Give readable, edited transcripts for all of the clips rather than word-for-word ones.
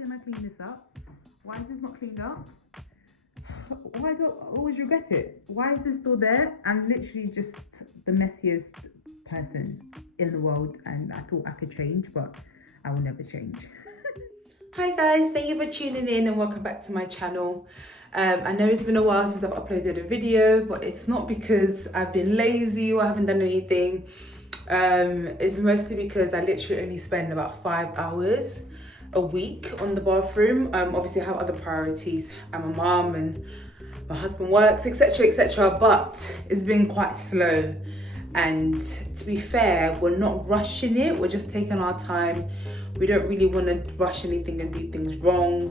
didn't I clean this up? Why is this not cleaned up? Why do I always regret it? Why is this still there? I'm literally just the messiest person in the world, and I thought I could change, but I will never change. Hi guys, thank you for tuning in and welcome back to my channel. I know it's been a while since I've uploaded a video, but it's not because I've been lazy or I haven't done anything. It's mostly because I literally only spend about 5 hours a week on the bathroom. Obviously I have other priorities. I'm a mom and my husband works, etc, but it's been quite slow. And to be fair, we're not rushing it, we're just taking our time. We don't really want to rush anything and do things wrong.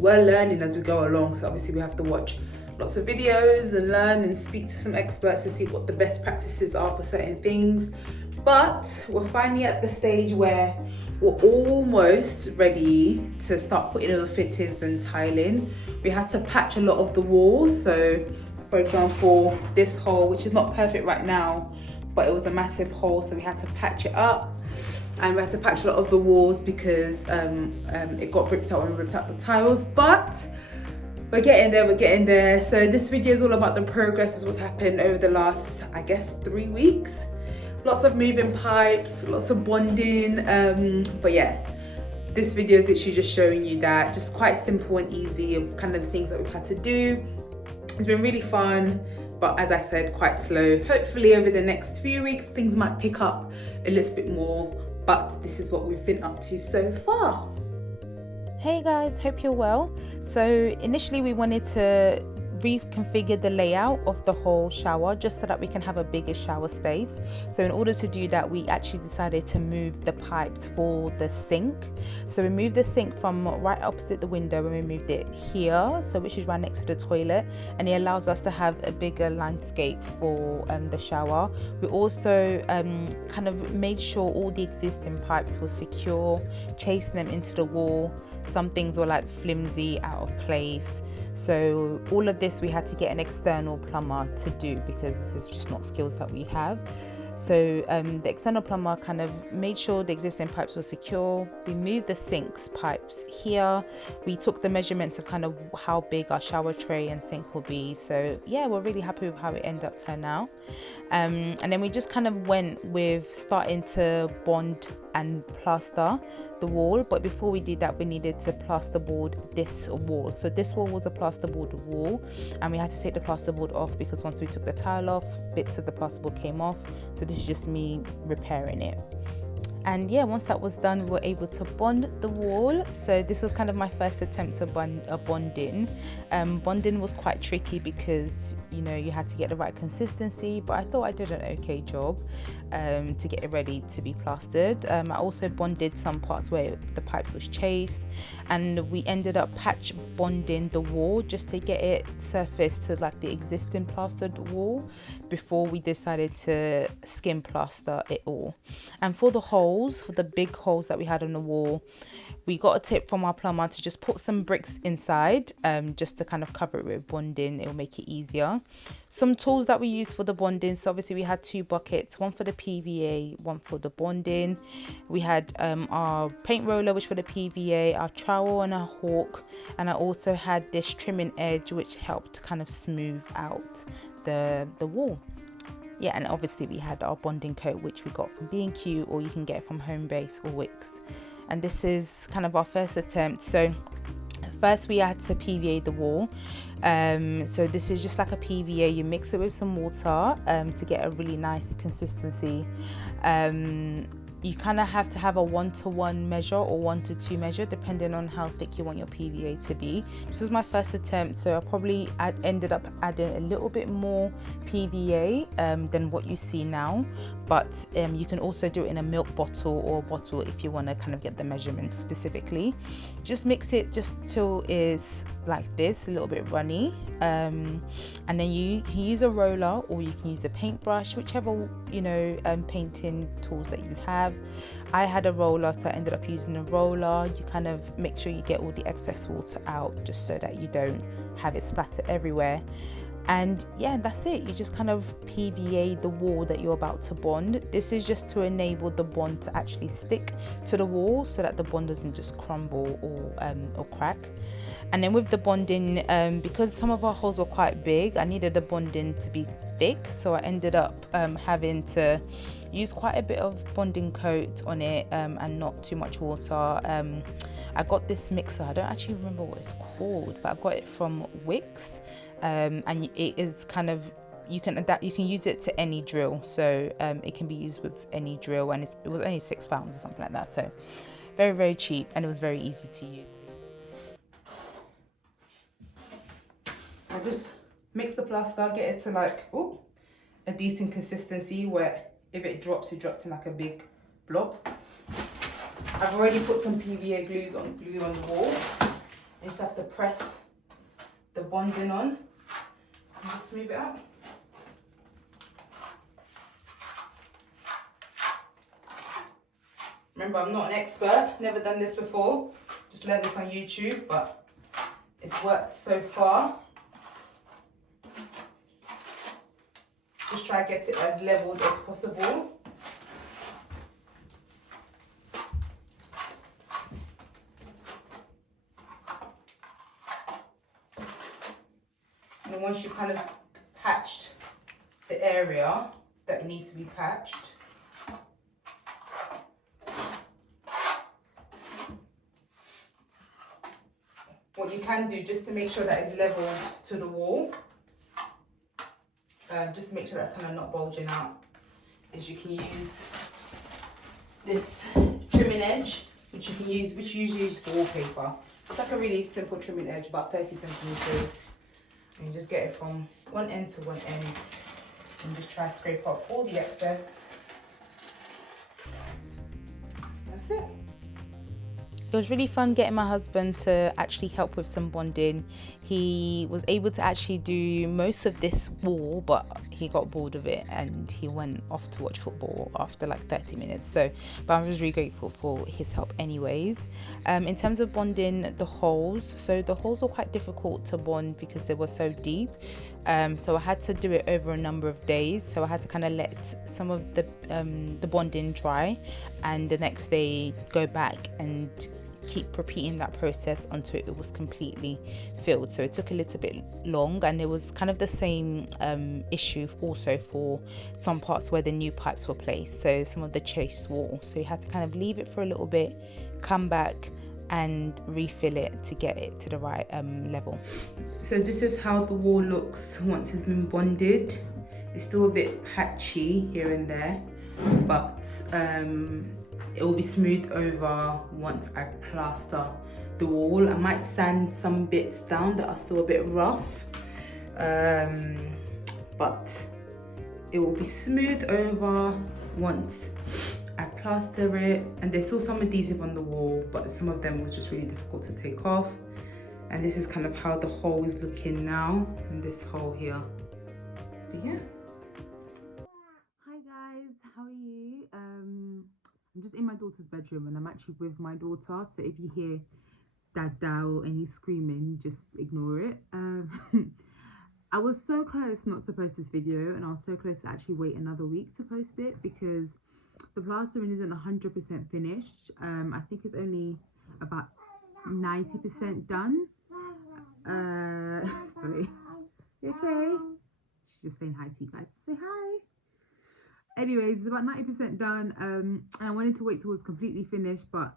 We're learning as we go along, so obviously we have to watch lots of videos and learn and speak to some experts to see what the best practices are for certain things. But we're finally at the stage where we're almost ready to start putting in the fittings and tiling. We had to patch a lot of the walls. So for example, this hole, which is not perfect right now, but it was a massive hole, so we had to patch it up. And we had to patch a lot of the walls because it got ripped out when we ripped out the tiles. But we're getting there. So this video is all about the progress of what's happened over the last, I guess, 3 weeks. Lots of moving pipes, lots of bonding, but yeah, this video is literally just showing you that, just quite simple and easy of kind of the things that we've had to do. It's been really fun, but as I said, quite slow. Hopefully over the next few weeks things might pick up a little bit more, but this is what we've been up to so far. Hey guys, hope you're well. So initially we wanted to reconfigure the layout of the whole shower just so that we can have a bigger shower space. So in order to do that, we actually decided to move the pipes for the sink. So we moved the sink from right opposite the window and we moved it here, so which is right next to the toilet, and it allows us to have a bigger landscape for the shower. We also kind of made sure all the existing pipes were secure, chasing them into the wall. Some things were like flimsy, out of place. So all of this we had to get an external plumber to do because this is just not skills that we have. So the external plumber kind of made sure the existing pipes were secure. We moved the sink's pipes here. We took the measurements of kind of how big our shower tray and sink will be. So yeah, we're really happy with how it ended up turning out. And then we just kind of went with starting to bond and plaster the wall, but before we did that we needed to plasterboard this wall. So this wall was a plasterboard wall and we had to take the plasterboard off because once we took the tile off, bits of the plasterboard came off. So this is just me repairing it. And yeah, once that was done, we were able to bond the wall. So this was kind of my first attempt to bond a bonding. Bonding was quite tricky because, you know, you had to get the right consistency, but I thought I did an okay job to get it ready to be plastered. I also bonded some parts where the pipes was chased, and we ended up patch bonding the wall just to get it surfaced to like the existing plastered wall before we decided to skin plaster it all. And for the holes, for the big holes that we had on the wall, we got a tip from our plumber to just put some bricks inside just to kind of cover it with bonding. It'll make it easier. Some tools that we use for the bonding, so obviously we had 2 buckets, one for the PVA, one for the bonding. We had our paint roller, which for the PVA, our trowel and our hawk, and I also had this trimming edge which helped kind of smooth out the wall. Yeah, and obviously we had our bonding coat which we got from B&Q, or you can get it from Homebase or Wix. And this is kind of our first attempt. So first we had to PVA the wall. So this is just like a PVA. You mix it with some water to get a really nice consistency. You kind of have to have a 1-to-1 measure or 1-to-2 measure depending on how thick you want your PVA to be. This was my first attempt, so I probably ended up adding a little bit more PVA than what you see now, but you can also do it in a milk bottle or a bottle if you want to kind of get the measurements specifically. Just mix it just till it's like this, a little bit runny, and then you can use a roller or you can use a paintbrush, whichever painting tools that you have. I had a roller, so I ended up using a roller. You kind of make sure you get all the excess water out just so that you don't have it splatter everywhere. And yeah, that's it. You just kind of PVA the wall that you're about to bond. This is just to enable the bond to actually stick to the wall so that the bond doesn't just crumble or crack. And then with the bonding, because some of our holes were quite big, I needed the bonding to be thick, so I ended up having to use quite a bit of bonding coat on it, and not too much water. I got this mixer, I don't actually remember what it's called, but I got it from Wix, and it is kind of, you can use it to any drill, so it can be used with any drill, and it was only £6 or something like that, so very, very cheap, and it was very easy to use. I just mix the plaster, get it to like a decent consistency where if it drops in like a big blob. I've already put some PVA glue on the wall. You just have to press the bonding on and just smooth it out. Remember, I'm not an expert, never done this before, just learned this on YouTube, but it's worked so far. Just try to get it as leveled as possible. And then once you've kind of patched the area that it needs to be patched, what you can do just to make sure that it's leveled to the wall, just to make sure that's kind of not bulging out, is you can use this trimming edge, which usually is for wallpaper. It's like a really simple trimming edge, about 30 centimeters. And you just get it from one end to one end and just try to scrape up all the excess. That's it. It was really fun getting my husband to actually help with some bonding. He was able to actually do most of this wall, but he got bored of it and he went off to watch football after like 30 minutes. But I was really grateful for his help anyways. In terms of bonding the holes, so the holes were quite difficult to bond because they were so deep. So I had to do it over a number of days. So I had to kind of let some of the bonding dry, and the next day go back and keep repeating that process until it was completely filled. So it took a little bit long, and it was kind of the same issue also for some parts where the new pipes were placed, so some of the chase wall. So you had to kind of leave it for a little bit, come back and refill it to get it to the right level. So this is how the wall looks once it's been bonded. It's still a bit patchy here and there, but it will be smoothed over once I plaster the wall. I might sand some bits down that are still a bit rough, but it will be smoothed over once I plaster it. And there's still some adhesive on the wall, but some of them was just really difficult to take off. And this is kind of how the hole is looking now, and this hole here. But yeah. Hi guys, how are you? I'm just in my daughter's bedroom, and I'm actually with my daughter, so if you hear dada or any screaming, just ignore it. I was so close not to post this video, and I was so close to actually wait another week to post it because the plastering isn't 100% finished. I think it's only about 90% done. Sorry. You okay? She's just saying hi to you guys. Say hi. Anyways, it's about 90% done. And I wanted to wait till it was completely finished, but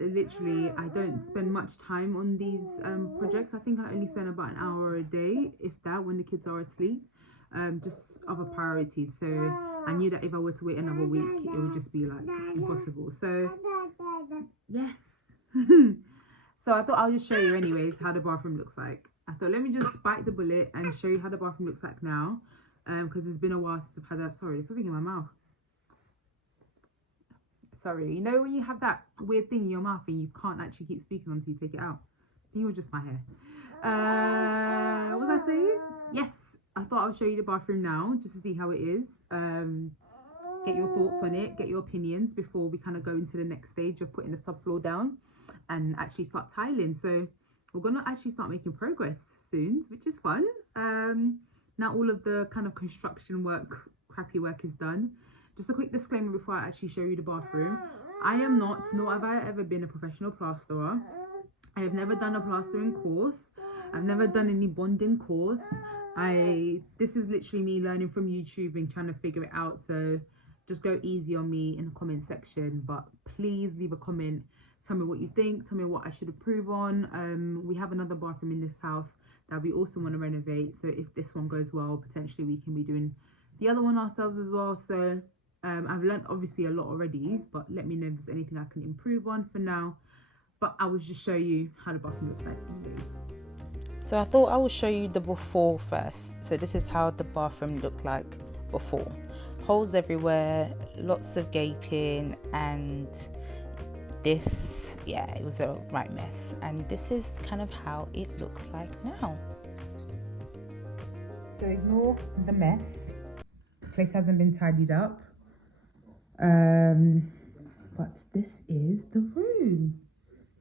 literally I don't spend much time on these projects. I think I only spend about an hour a day, if that, when the kids are asleep. Just other priorities. So I knew that if I were to wait another week, it would just be like impossible. So yes. So I thought I'll just show you anyways how the bathroom looks like. I thought let me just bite the bullet and show you how the bathroom looks like now, because it's been a while since I've had that. Sorry, there's something in my mouth. Sorry, you know when you have that weird thing in your mouth and you can't actually keep speaking until you take it out? I think it was just my hair. What was I saying? Yes, I thought I'll show you the bathroom now just to see how it is. Get your thoughts on it, get your opinions before we kind of go into the next stage of putting the subfloor down and actually start tiling. So we're gonna actually start making progress soon, which is fun. Now all of the kind of construction work, crappy work is done. Just a quick disclaimer before I actually show you the bathroom. I am not, nor have I ever been, a professional plasterer. I have never done a plastering course. I've never done any bonding course. This is literally me learning from YouTube and trying to figure it out. So just go easy on me in the comment section, but please leave a comment. Tell me what you think. Tell me what I should improve on. We have another bathroom in this house that we also want to renovate. So if this one goes well, potentially we can be doing the other one ourselves as well. So I've learned obviously a lot already, but let me know if there's anything I can improve on for now. But I will just show you how the bathroom looks like anyways. So I thought I would show you the before first. So this is how the bathroom looked like before. Holes everywhere, lots of gaping, and this, yeah, it was a right mess. And this is kind of how it looks like now. So ignore the mess. The place hasn't been tidied up. But this is the room.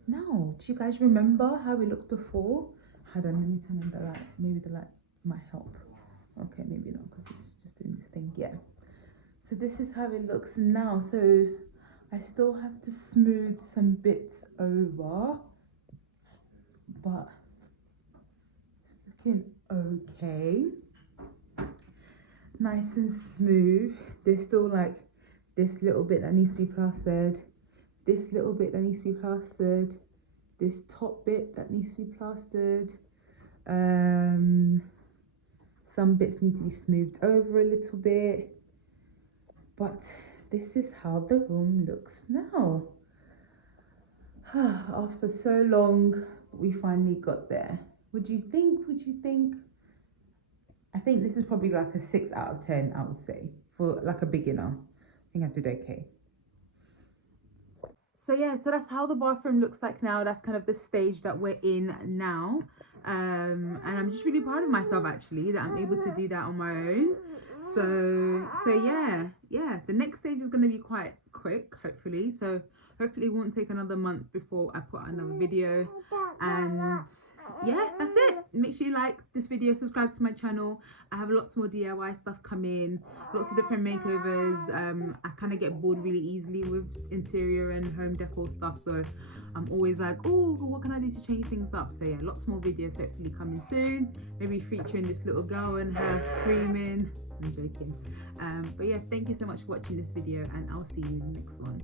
Now, do you guys remember how it looked before? Hold on, let me turn on the light. Maybe the light might help. Okay, maybe not, because it's just doing this thing. Yeah. So this is how it looks now. So I still have to smooth some bits over, but it's looking okay. Nice and smooth. There's still like this little bit that needs to be plastered, this little bit that needs to be plastered, this top bit that needs to be plastered. Some bits need to be smoothed over a little bit, but this is how the room looks now. After so long, we finally got there. What do you think? What do you think? I think this is probably like a 6 out of 10, I would say, for like a beginner. I think I did okay. So yeah, so that's how the bathroom looks like now. That's kind of the stage that we're in now. And I'm just really proud of myself actually that I'm able to do that on my own. So yeah, the next stage is going to be quite quick, hopefully. So hopefully it won't take another month before I put out another video. And yeah, that's it. Make sure you like this video, subscribe to my channel. I have lots more DIY stuff coming, lots of different makeovers. I kind of get bored really easily with interior and home decor stuff, so I'm always like, oh, what can I do to change things up? So yeah, lots more videos hopefully coming soon, maybe featuring this little girl and her screaming. I'm joking. But yeah, thank you so much for watching this video, and I'll see you in the next one.